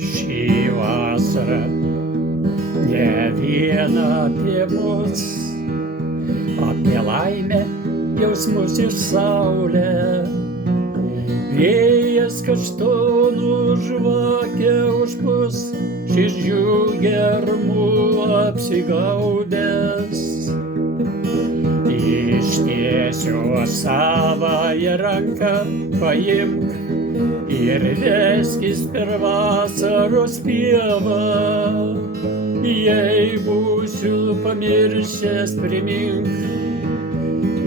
Šį vasarą ne vien apie mus, apie laimę, jausmus ir saulę. Vėjas kaštonų žvakę užpūs, širdžių gerumu apsigaubęs. Ištiesiu savąją ranką, paimk ir veskis per vasaros pievą. Jei būsiu pamiršęs, primink,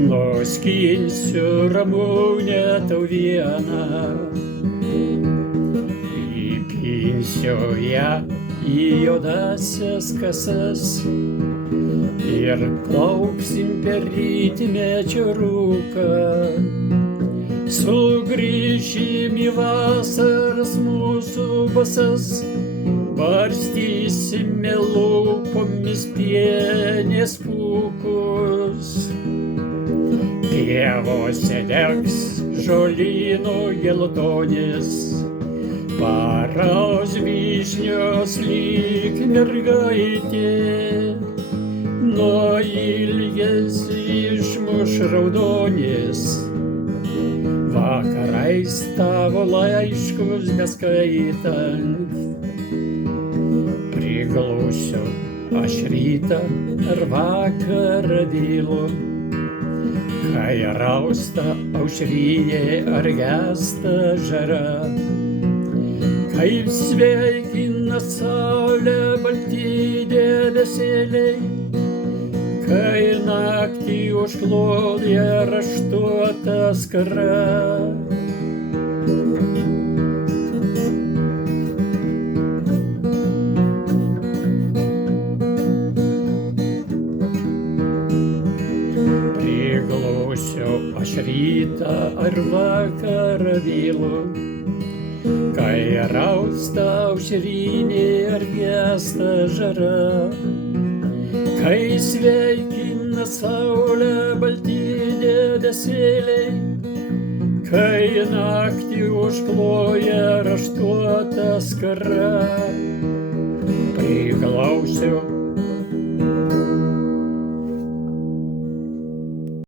nuskinsiu ramunę tau vieną. Įpinsiu ją į juodasias kasas ir plauksim per rytmečio rūką. Sugrįšim į vasaras mūsų basas, barstysime lūpomis pienės pūkus. Pievose degs žolynų geltonis, paraus vyšnios lyg mergaitė. Nuo ilgesio išmuš raudonis, vakarais tavo laiškus beskaitant. Priglusiu aš rytą ar vakarą vėlų, kai rausta aušrinė ar gęsta žara. Kaip sveikina saulę balti debesėliai, kai naktį užkloja raštuota skara. Priglusiu aš rytą ar vakarą vėlų, kai rausta aušrinė ar gęsta žara. Kai sveikina saulę balti debesėliai, kai naktį užkloja raštuota skara. Priglausiu